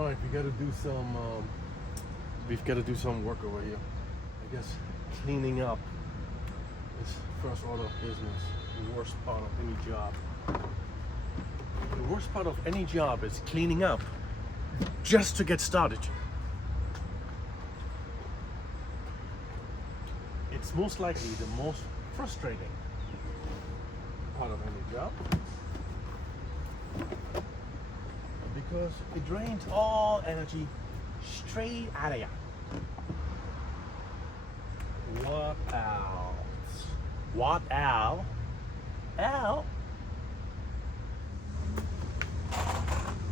All right, we've got to do some work over here. I guess cleaning up is first order of business. The worst part of any job. The worst part of any job is cleaning up just to get started. It's most likely the most frustrating part of any job, because it drains all energy straight out of you. What else? What else? Ow!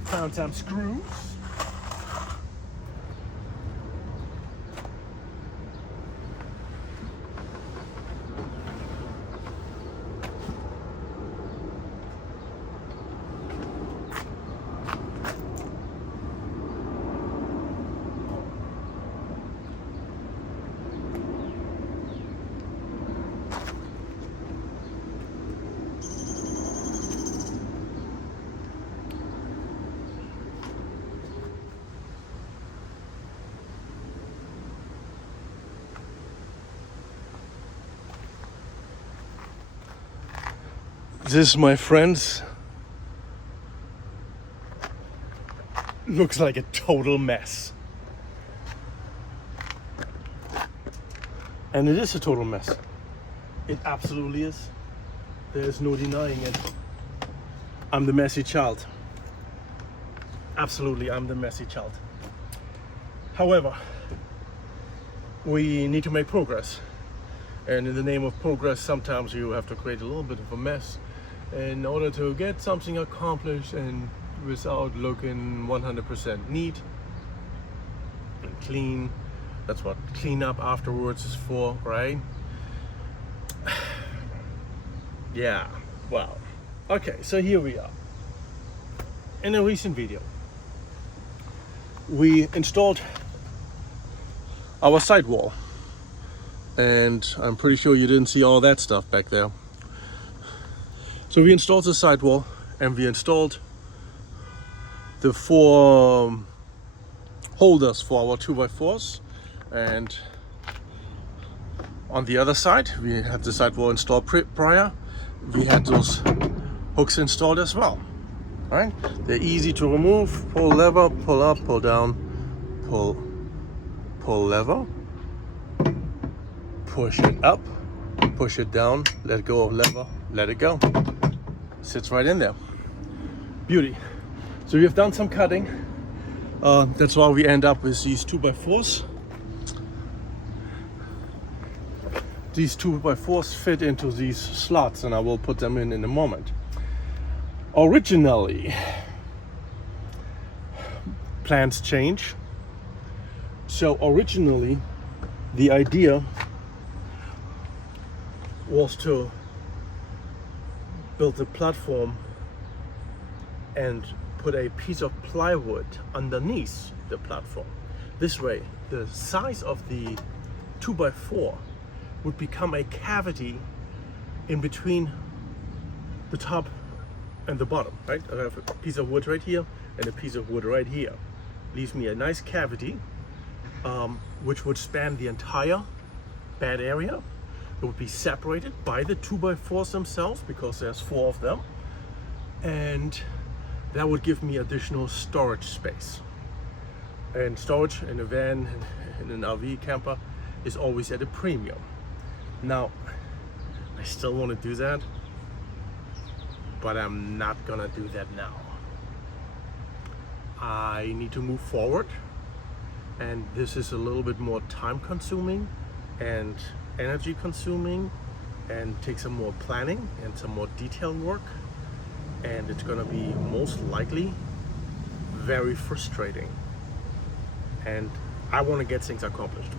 Found some screws. This, my friends, looks like a total mess. And it is a total mess. It absolutely is. There's no denying it. I'm the messy child. Absolutely, I'm the messy child. However, we need to make progress. And in the name of progress, sometimes you have to create a little bit of a mess in order to get something accomplished and without looking 100% neat and clean. That's what clean up afterwards is for, right? Yeah, wow. Okay, so here we are. In a recent video, we installed our sidewall. And I'm pretty sure you didn't see all that stuff back there. So we installed the sidewall, and we installed the 4 holders for our 2x4s. And on the other side, we had the sidewall installed prior. We had those hooks installed as well. Right? They're easy to remove. Pull lever, pull up, pull down, pull lever. Push it up, push it down, let go of lever, let it go. Sits right in there. Beauty. So we have done some cutting. That's why we end up with these 2x4s. These 2x4s fit into these slots, and I will put them in a moment. Originally, plans change. So originally, the idea was to build a platform and put a piece of plywood underneath the platform. This way, the size of the 2x4 would become a cavity in between the top and the bottom, right? I have a piece of wood right here and a piece of wood right here. Leaves me a nice cavity, which would span the entire bed area. It would be separated by the 2x4s themselves, because there's 4 of them. And that would give me additional storage space. And storage in a van, in an RV camper, is always at a premium. Now, I still want to do that, but I'm not gonna do that now. I need to move forward, and this is a little bit more time consuming and energy consuming, and take some more planning and some more detailed work, and it's gonna be most likely very frustrating, and I want to get things accomplished.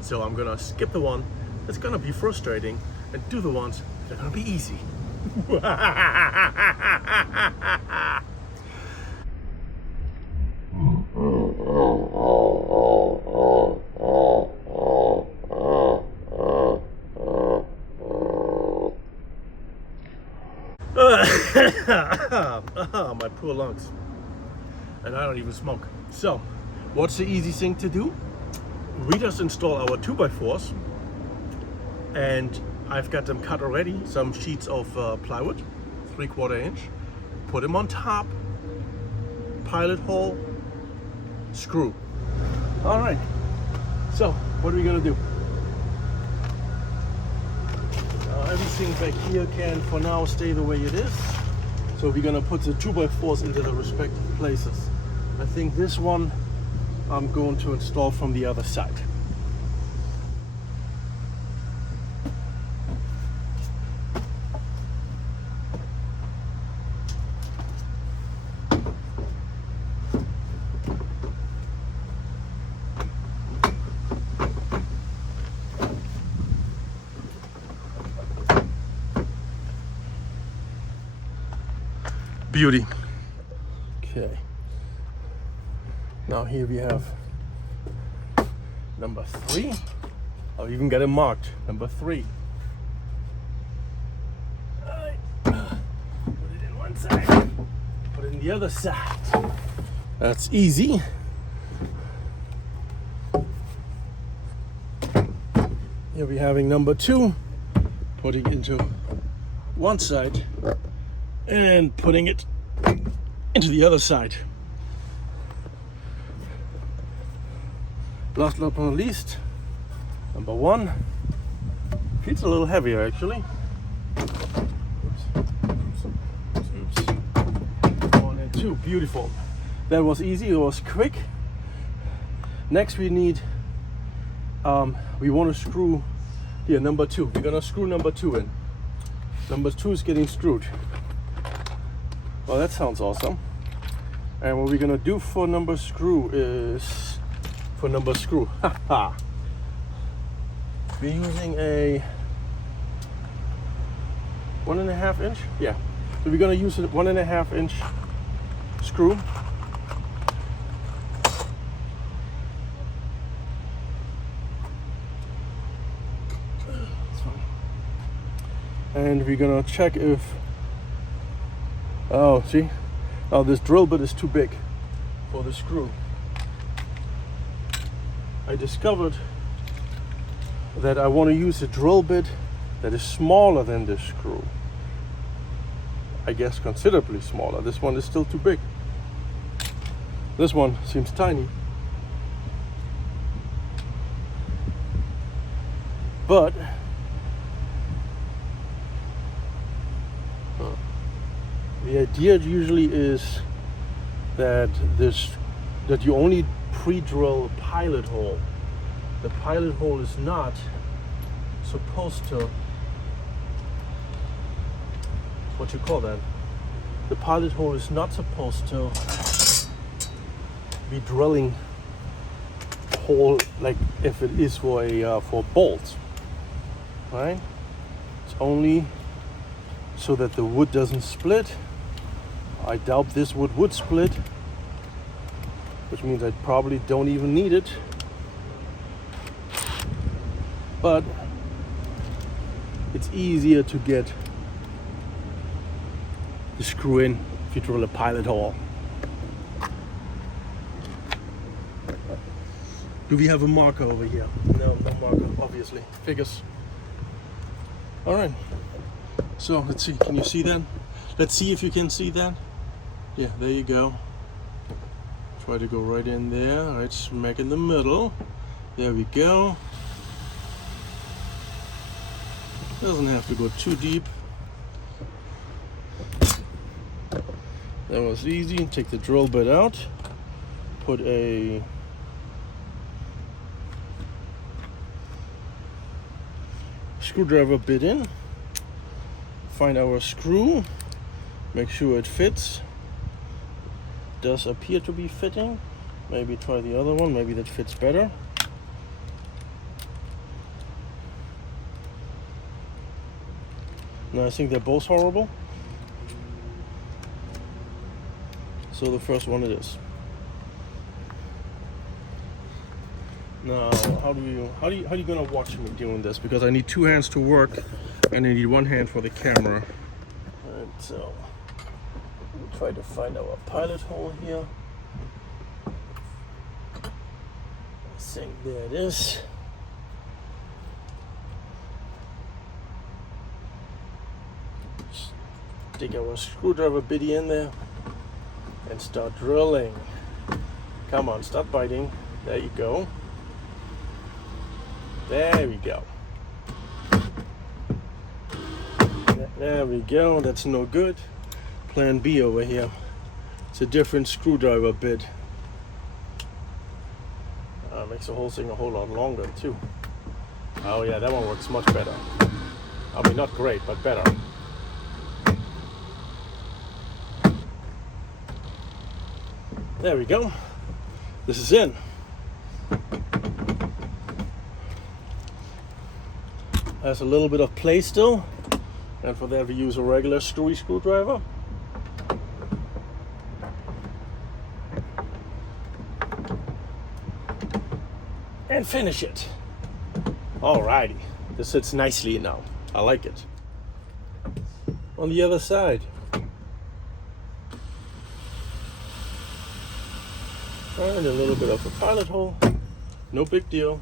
So I'm gonna skip the one that's gonna be frustrating and do the ones that are gonna be easy. My poor lungs. and I don't even smoke. So, what's the easy thing to do? We just install our 2x4s, and I've got them cut already, some sheets of plywood, 3/4 inch. Put them on top, pilot hole, screw. All right, so what are we gonna do? Everything back here can for now stay the way it is. So we're gonna put the 2x4s into the respective places. I think this one I'm going to install from the other side. Beauty. Okay. Now here we have number 3. I've even got it marked. Number 3. Put it in one side. Put it in the other side. That's easy. Here we're having number 2. Putting into one side and putting it into the other side. Last but not least, number 1. Feels a little heavier actually. Oops. 1 and 2, beautiful. That was easy, it was quick. Next we need, we want to screw here, number 2. We're gonna screw number 2 in. Number 2 is getting screwed. Well, that sounds awesome. And what we're gonna do for number screw is, we're using a 1.5 inch. Yeah, so we're gonna use a 1.5 inch screw. And we're gonna check if, oh, see? Oh, this drill bit is too big for the screw. I discovered that I want to use a drill bit that is smaller than this screw. I guess considerably smaller. This one is still too big. This one seems tiny. But the idea usually is that you only pre-drill pilot hole. The pilot hole is not supposed to, what you call that? The pilot hole is not supposed to be drilling hole like if it is for bolts, right? It's only so that the wood doesn't split. I doubt this wood would split, which means I probably don't even need it. But it's easier to get the screw in if you drill a pilot hole. Do we have a marker over here? No marker, obviously. Figures. All right. So let's see. Can you see that? Let's see if you can see that. Yeah, there you go. Try to go right in there, right smack in the middle. There we go. Doesn't have to go too deep. That was easy. Take the drill bit out. Put a screwdriver bit in. Find our screw. Make sure it fits. Does appear to be fitting. Maybe try the other one. Maybe that fits better. No, I think they're both horrible. So the first one it is. Now, how are you gonna watch me doing this? Because I need 2 hands to work, and I need 1 hand for the camera. Alright, so we'll try to find our pilot hole here. think there it is. Stick our screwdriver bitty in there and start drilling. Come on, start biting. There you go. There we go. There we go. That's no good. Plan B over here. It's a different screwdriver bit. Makes the whole thing a whole lot longer too. Oh yeah, that one works much better. I mean, not great, but better. There we go. This is in. Has a little bit of play still, and for that we use a regular screwy screwdriver. And finish it. Alrighty, this sits nicely now. I like it. On the other side. And a little bit of a pilot hole. No big deal.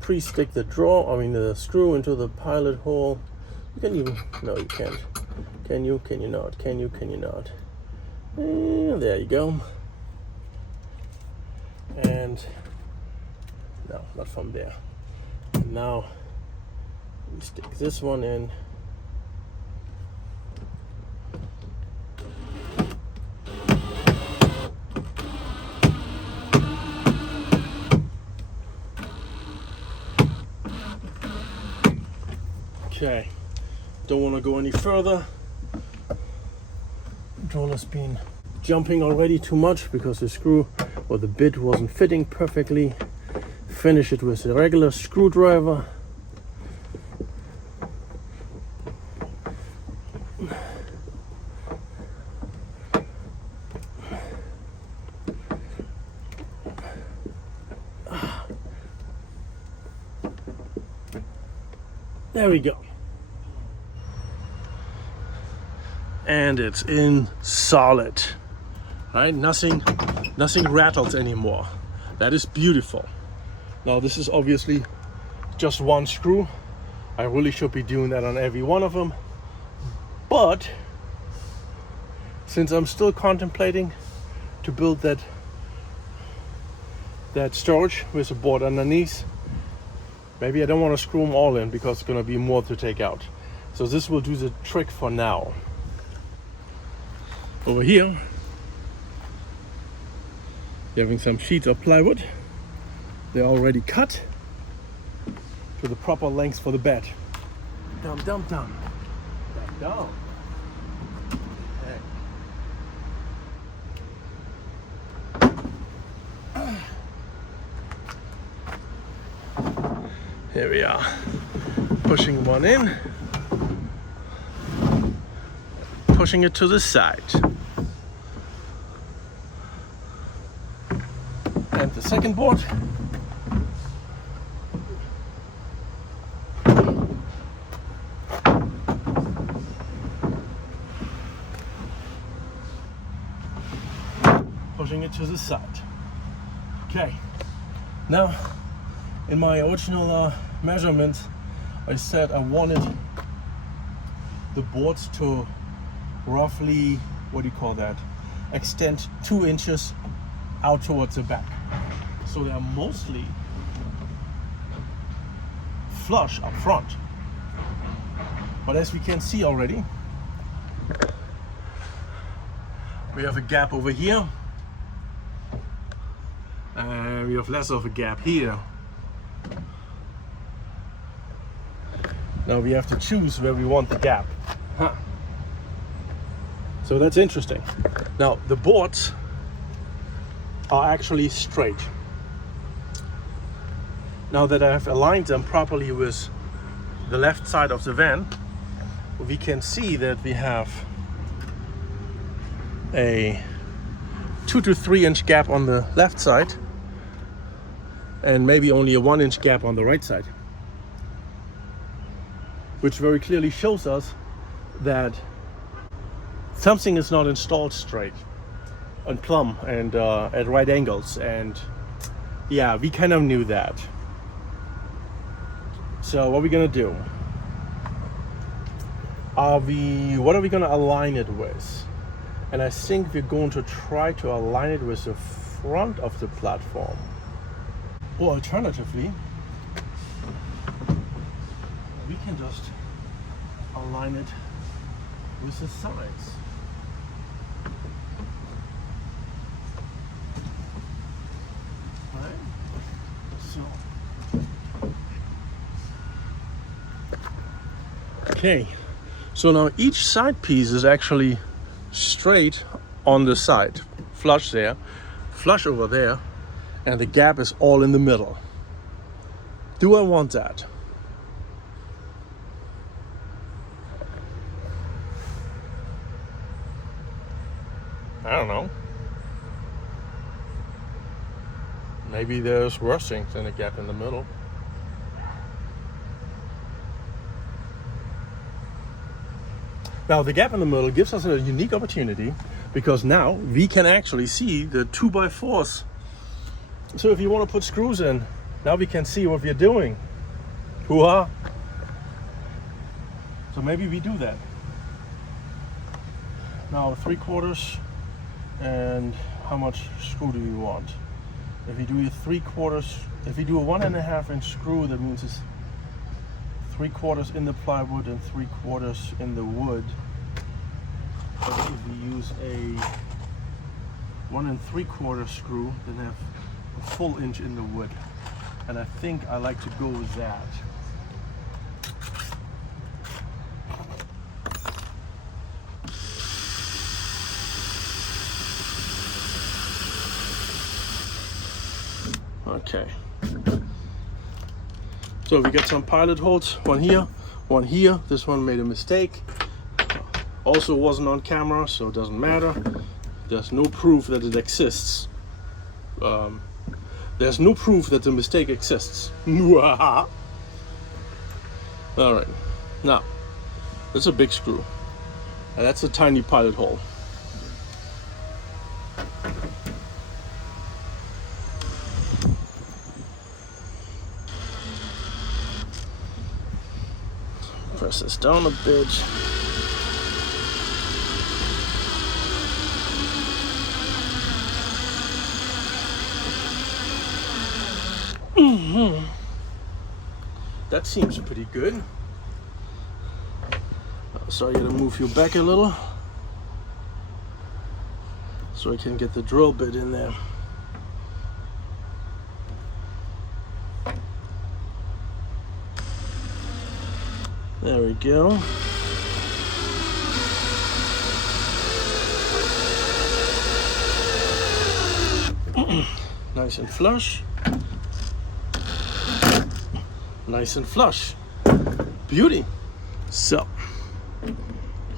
Pre-stick the screw into the pilot hole. You can even, no you can't. Can you not? Can you not? And there you go. And no, not from there. And now we stick this one in. Okay, don't want to go any further. Controller's been jumping already too much because the screw or the bit wasn't fitting perfectly. Finish it with a regular screwdriver. There we go. And it's in solid. Right? Nothing rattles anymore. That is beautiful. Now this is obviously just one screw. I really should be doing that on every one of them. But since I'm still contemplating to build that storage with a board underneath, maybe I don't want to screw them all in because it's going to be more to take out. So this will do the trick for now. Over here, having some sheets of plywood. They're already cut to the proper length for the bed. Down. Back down. Okay. Here we are. Pushing one in. Pushing it to the side. And the second board. Pushing it to the side. Okay. Now, in my original measurements, I said I wanted the boards to roughly, what do you call that? Extend 2 inches out towards the back. So they are mostly flush up front. But as we can see already, we have a gap over here. And we have less of a gap here. Now we have to choose where we want the gap. So that's interesting. Now the boards are actually straight. Now that I have aligned them properly with the left side of the van, we can see that we have a 2 to 3 inch gap on the left side and maybe only a 1 inch gap on the right side, which very clearly shows us that something is not installed straight and plumb and at right angles, and Yeah, we kind of knew that. So what are we gonna do? What are we gonna align it with? And I think we're going to try to align it with the front of the platform. Or alternatively, we can just align it with the sides. Right? Okay, so now each side piece is actually straight on the side, flush there, flush over there, and the gap is all in the middle. Do I want that? I don't know. Maybe there's worse things than a gap in the middle. Now the gap in the middle gives us a unique opportunity because now we can actually see the 2x4s. So if you want to put screws in, now we can see what we're doing. Hoo-ha! So maybe we do that. Now 3/4, and how much screw do you want? If we do a 3/4, if we do a 1.5 inch screw, that means it's 3/4 in the plywood and 3/4 in the wood. But if we use a 1 3/4 screw, then have a full inch in the wood. And I think I like to go with that. Okay. So we get some pilot holes, one here, one here. This one made a mistake. Also wasn't on camera, so it doesn't matter. There's no proof that it exists. There's no proof that the mistake exists. All right, now that's a big screw, and that's a tiny pilot hole. Press this down a bit. That seems pretty good. So I gotta move you back a little so I can get the drill bit in there. There we go. Nice and flush. Nice and flush. Beauty. So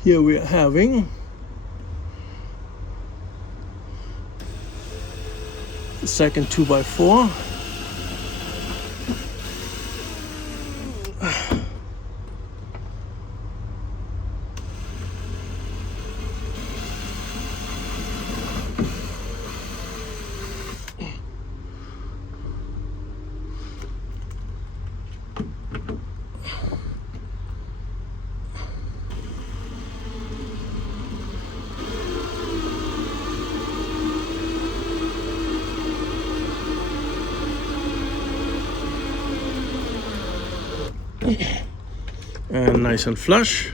here we are having the second 2x4. And nice and flush,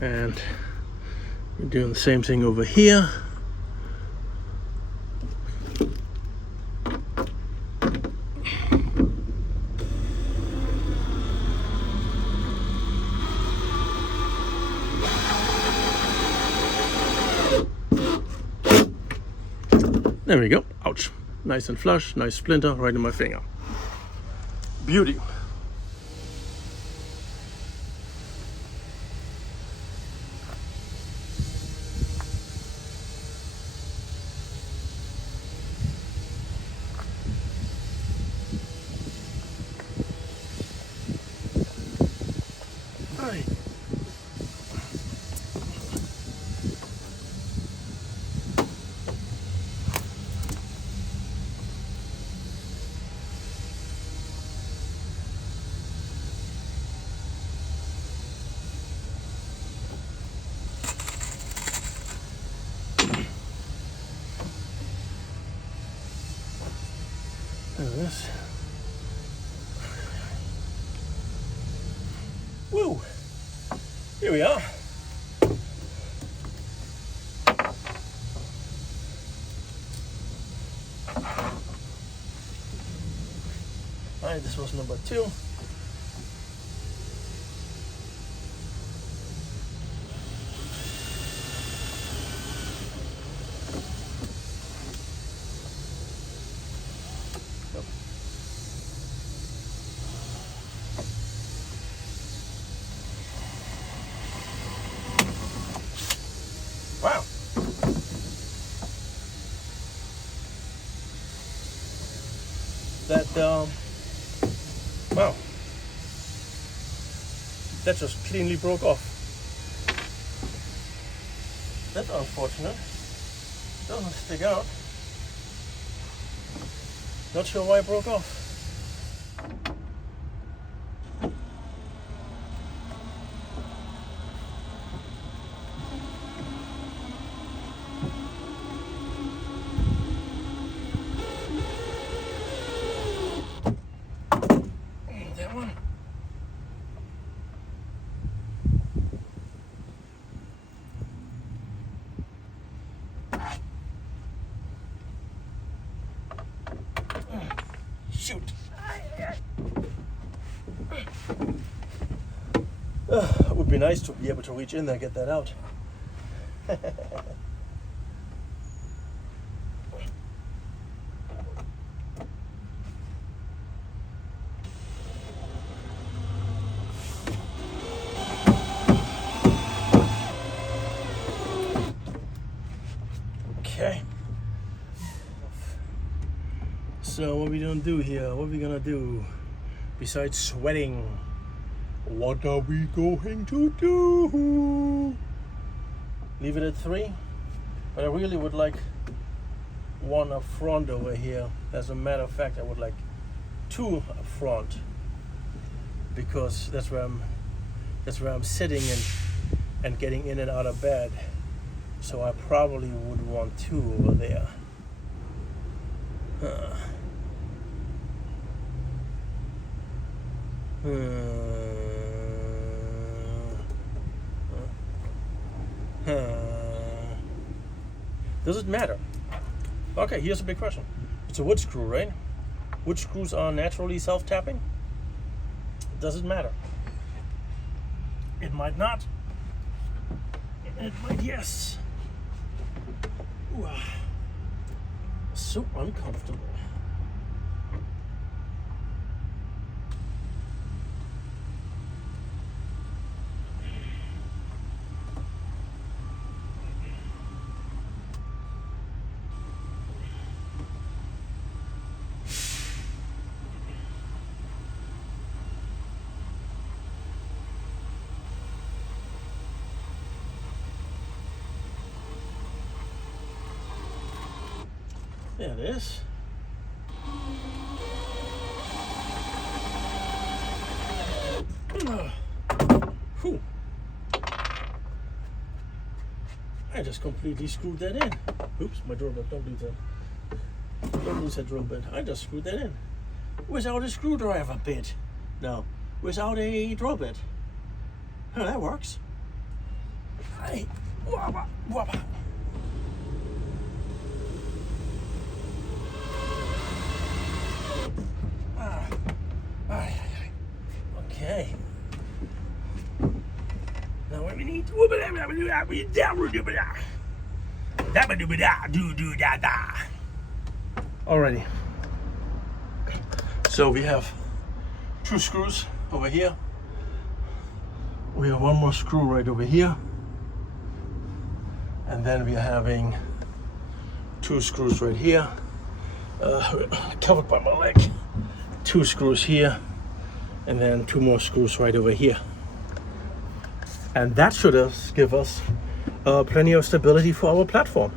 and we're doing the same thing over here. There we go. Ouch. Nice and flush, nice splinter right in my finger. Beauty. There it is. Woo! Here we are. Alright, this was number 2. Wow. Wow. That just cleanly broke off. That's unfortunate. Doesn't stick out. Not sure why it broke off. That one. Shoot. It would be nice to be able to reach in there and get that out. Okay. So what are we gonna do here? What are we gonna do besides sweating? What are we going to do? Leave it at 3, but I really would like one up front over here. As a matter of fact, I would like 2 up front, because that's where I'm sitting and getting in and out of bed. So I probably would want 2 over there. Does it matter? Okay, here's a big question. It's a wood screw, right? Wood screws are naturally self-tapping. Does it matter? It might not. It might yes. Ooh, so uncomfortable. There it is. Whew. I just completely screwed that in. Oops, my drill bit. Don't do that. Don't lose that drill bit. I just screwed that in without a screwdriver bit. No, without a drill bit. Oh, that works. Hey, wabba, wabba. Okay. Now what we need to alrighty. So we have 2 screws over here. We have 1 more screw right over here. And then we are having 2 screws right here. Covered by my leg. 2 screws here. And then 2 more screws right over here. And that should give us plenty of stability for our platform.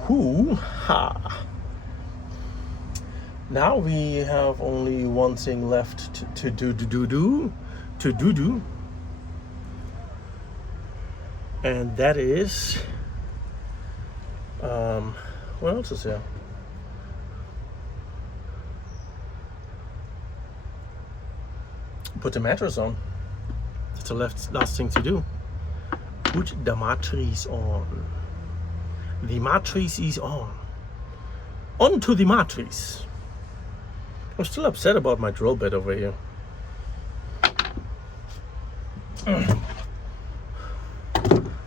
Hoo-ha! Now we have only one thing left to do. And that is What else is here? Put the mattress on. That's the last thing to do. Put the mattress on. The mattress is on. Onto the mattress. I'm still upset about my drill bit over here. I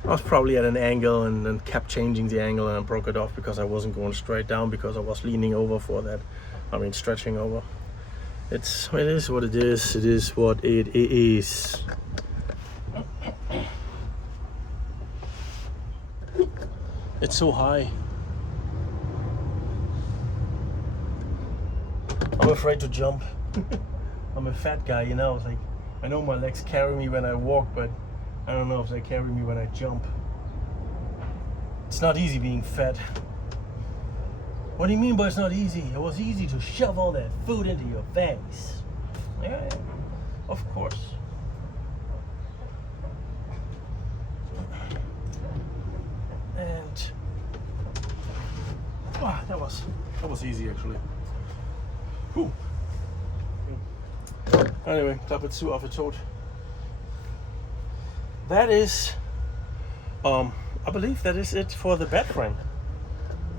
was probably at an angle and then kept changing the angle, and I broke it off because I wasn't going straight down because I was leaning over for that. I mean, stretching over. It is what it is. It is what it is. It's so high. I'm afraid to jump. I'm a fat guy, you know. It's like, I know my legs carry me when I walk, but I don't know if they carry me when I jump. It's not easy being fat. What do you mean by it's not easy? It was easy to shove all that food into your face. Yeah, of course. And that was easy actually. Whew. Anyway, klappert zu auf tot. That is, I believe that is it for the bed frame.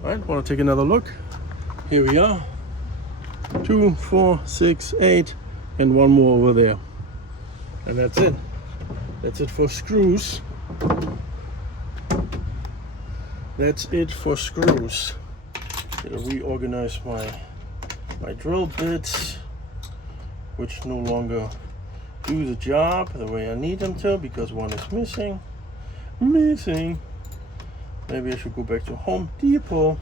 All right, want to take another look? Here we are. 2, 4, 6, 8, and one more over there. And that's it. That's it for screws. That's it for screws. Gotta reorganize my drill bits, which no longer do the job the way I need them to because one is missing. Maybe I should go back to Home Depot.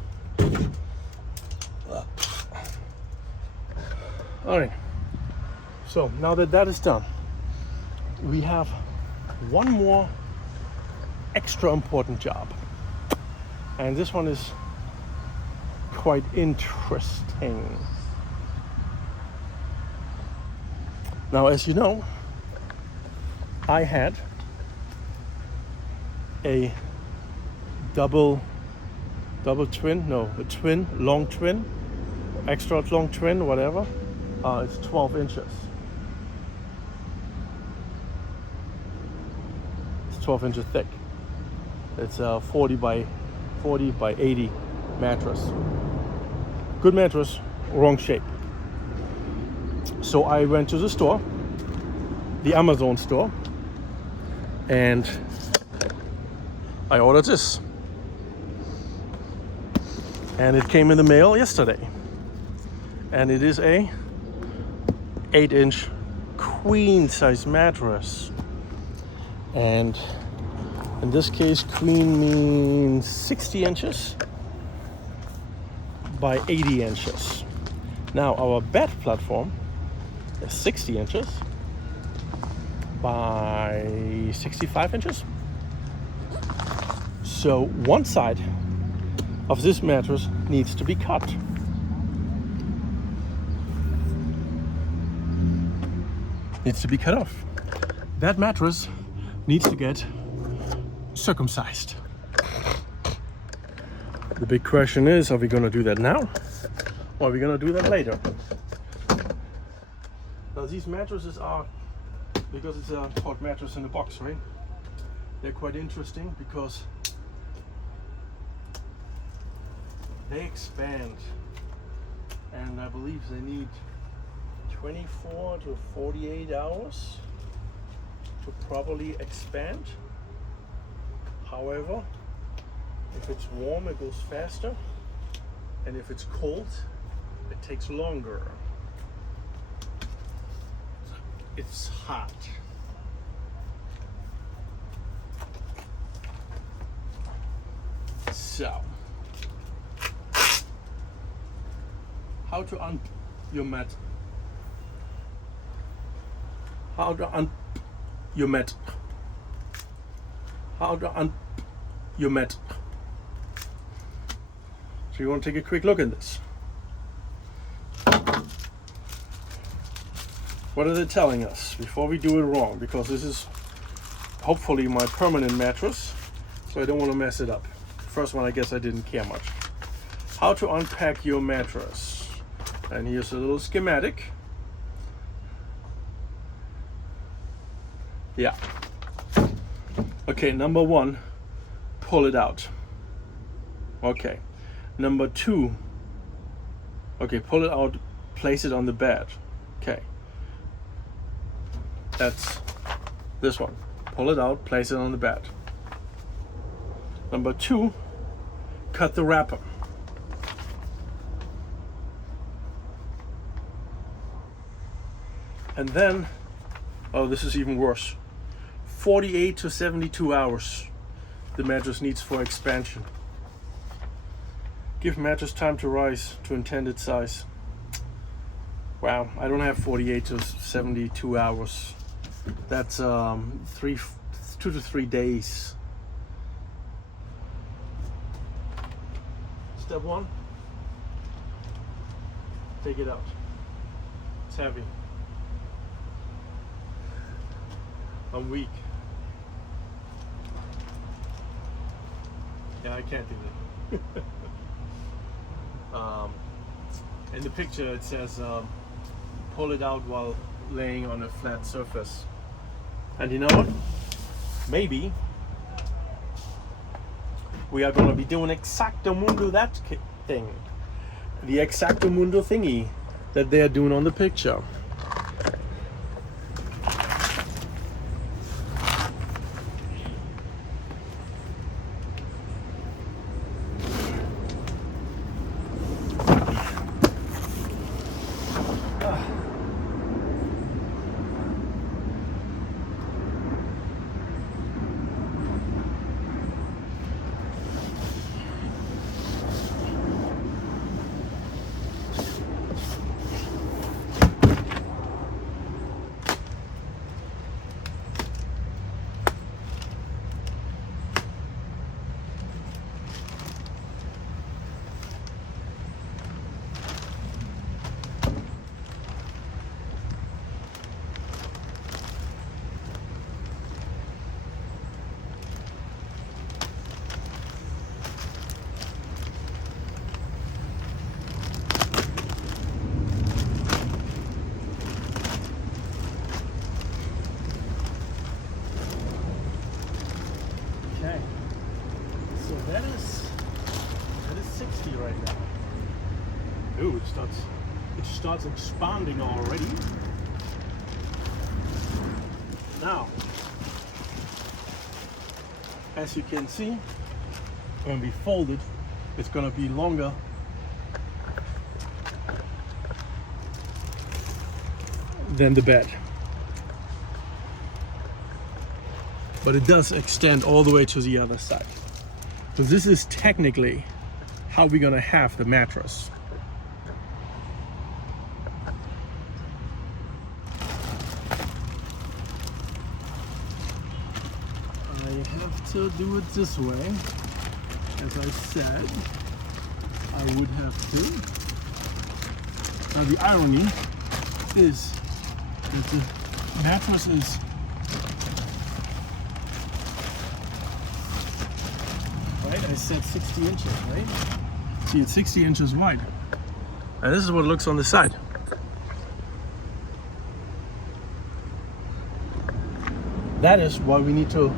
All right, so now that is done, we have one more extra important job, and this one is quite interesting. Now, as you know, I had a double twin, no, a twin, long twin, extra long twin, whatever. It's 12 inches. It's 12 inches thick. It's a 40 by 80 mattress. Good mattress, wrong shape. So I went to the store, the Amazon store, and I ordered this. And it came in the mail yesterday. And it is a 8-inch queen size mattress. And in this case, queen means 60 inches by 80 inches. Now our bed platform is 60 inches by 65 inches. So one side of this mattress needs to be cut. Needs to be cut off. That mattress needs to get circumcised. The big question is, are we gonna do that now? Or are we gonna do that later? Now these mattresses are, because it's a hot mattress in a box, right? They're quite interesting because they expand, and I believe they need 24 to 48 hours to properly expand. However, if it's warm, it goes faster, and if it's cold, it takes longer. It's hot. So, how to un your mat? How to un your mat? How to un your mat? So you want to take a quick look at this. What are they telling us before we do it wrong? Because this is hopefully my permanent mattress, so I don't want to mess it up. The first one, I guess I didn't care much. how to unpack your mattress. And here's a little schematic. Yeah. Okay, number 1, pull it out. Okay. Number 2, okay, pull it out, place it on the bed. Okay. That's this one. Pull it out, place it on the bed. Number 2, cut the wrapper. And then, oh, this is even worse. 48 to 72 hours the mattress needs for expansion. Give mattress time to rise to intended size. Wow, I don't have 48 to 72 hours. That's 2 to 3 days. Step 1, take it out. It's heavy. I'm weak. Yeah, I can't do that. In the picture it says pull it out while laying on a flat surface. And you know what? Maybe we are going to be doing exactamundo that thing. The exactamundo thingy that they're doing on the picture. That is 60 right now. Ooh, it starts expanding already. Now, as you can see, when we fold it, it's gonna be longer than the bed. But it does extend all the way to the other side. So this is technically how we're gonna have the mattress. I have to do it this way. As I said, I would have to. Now the irony is that the mattress is I said 60 inches, right? See, it's 60 inches wide. And this is what it looks on the side. That is why we need to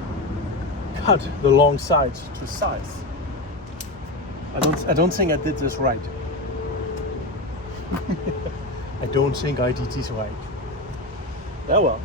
cut the long sides to size. I don't think I did this right. I don't think I did this right. Oh well.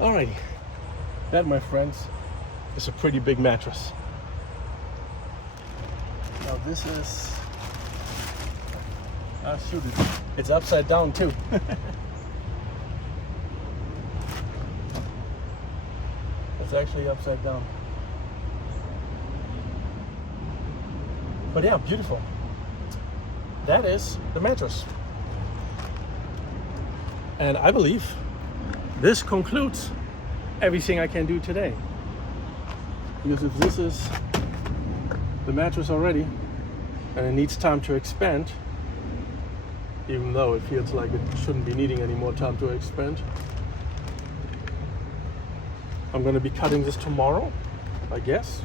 Alrighty, that, my friends, is a pretty big mattress. Now this is Ah, shoot, it's upside down too. It's actually upside down. But yeah, beautiful. That is the mattress. And I believe this concludes everything I can do today. Because if this is the mattress already, and it needs time to expand, even though it feels like it shouldn't be needing any more time to expand. I'm going to be cutting this tomorrow, I guess.